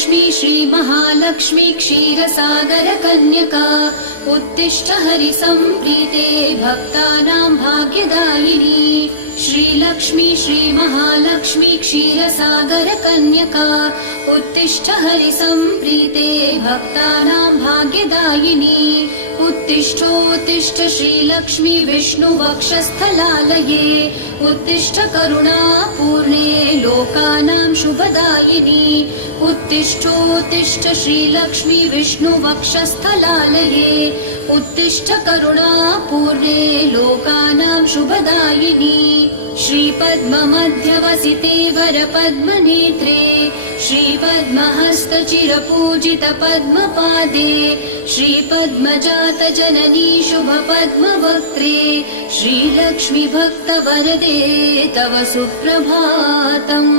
श्रीलक्ष्मी श्रीमहालक्ष्मी क्षीरसागरकन्यका उत्तिष्ठ हरिसम्प्रीते भक्तानां भाग्यदायिनी। श्रीलक्ष्मी श्रीमहालक्ष्मी क्षीरसागरकन्यका उत्तिष्ठ हरिसम्प्रीते भक्तानां भाग्यदायिनी। उत्तिष्ठोत्तिष्ठ श्रीलक्ष्मी विष्णुवक्षस्थलालये उत्तिष्ठ करुणापूर्णे लोकानां शुभदायिनी। उत्तिष्ठोत्तिष्ठ श्रीलक्ष्मी विष्णुवक्षस्थलालये उत्तिष्ठ करुणापूर्णे लोकानां शुभदायिनी। श्रीपद्ममध्यवसिते वरपद्मनेत्रे श्रीपद्महस्तचिरपूजितपद्मपादे श्रीपद्मजातजननी शुभपद्मवक्त्रे श्रीलक्ष्मी भक्तवरदे तव सुप्रभातम्।